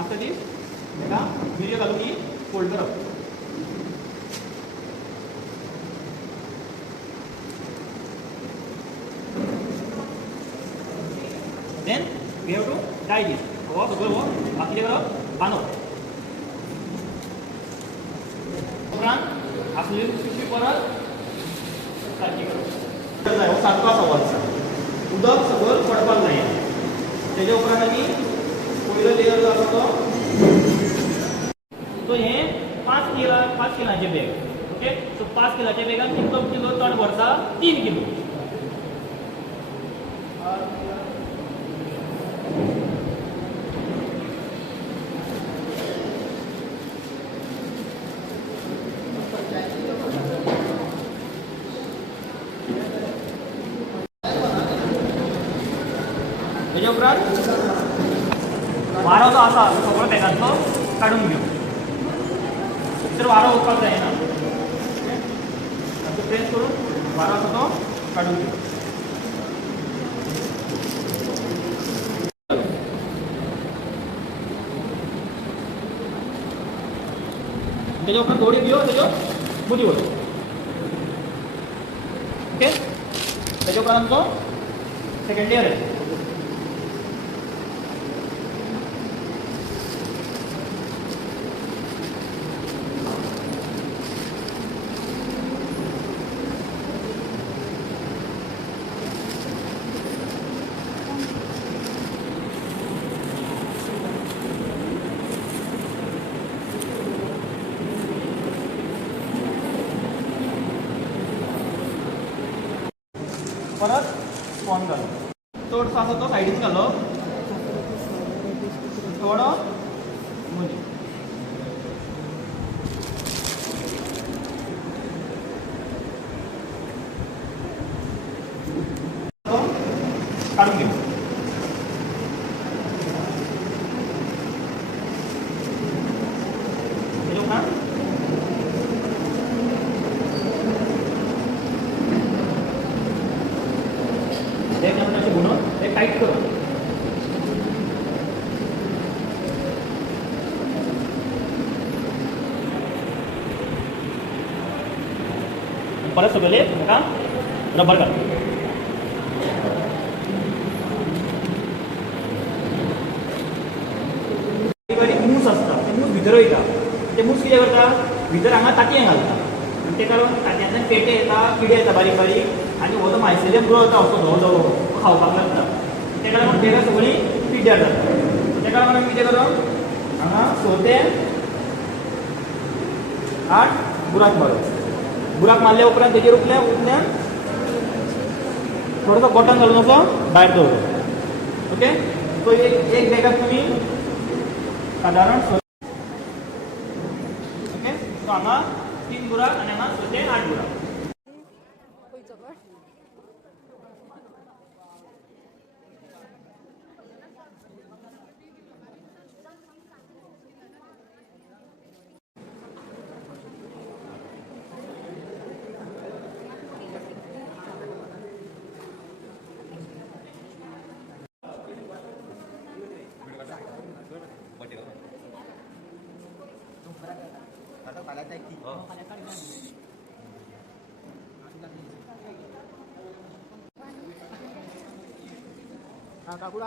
After दीस ताका मिरयो घालून ही फोल्ड करप. Then we have to tie this. हो सगळं हो कितें करप बांदप. उपरांत आसलेली पिशवी परत सारकी करप. हो सारको आसा वर्सा उदक सगळं पडपाक जाय. तेजे उपरांत आमी पयलो लेयर जो आसा तो हे 5 किलांचे बॅग. ओके सो 5 किलाच्या बॅगान कितलो किलो चड भरता 3 किलो. तेजे उपरांत वारो जो आसा सगळो बॅगांतलो काडून घेवप. तर वारो वचपाक जायना. प्रेस करून वारो आसा तो काडून घेवप. तेजे उपरांत थोडी बियो तेज्यो मुदी वचप. ओके तेजे उपरांत आमचो सेकंड लेयर येता. परत स्पॉन घालप. चडसो आसा तो सायडीन घालप. थोडो मदीं. तो काडून घेवप. तेजे उपरांत एक नंबराची म्हणून एक टाईट करू. परत सगळे ताका रबर घाल. बारीक मूस आसता ते मूस भितर वयता. ते मूस कितें करता भितर हांगा तांतयां घालता आनी तेका लागून तांतयांतल्यान पेटे येता किडे येता बारीक बारीक आनी हो जो मायसेलियम ग्रो जाता असो धवो धवो तो खावपाक लागता. तेका लागून बेगा सगळी पिड्ड्यार जाता. तेका लागून आमी कितें करप हांगा 6 ते 8 बुराक मारप. बुराक मारल्या उपरांत तेजेर उतल्यान थोडोसो कॉटन घालून असो भायर दवरप. ओके सो एक बॅगाक तुमी सादारण ओके सो हांगा 3 बुराक आनी हांगा 6 ते 8 बुराक. काकुडा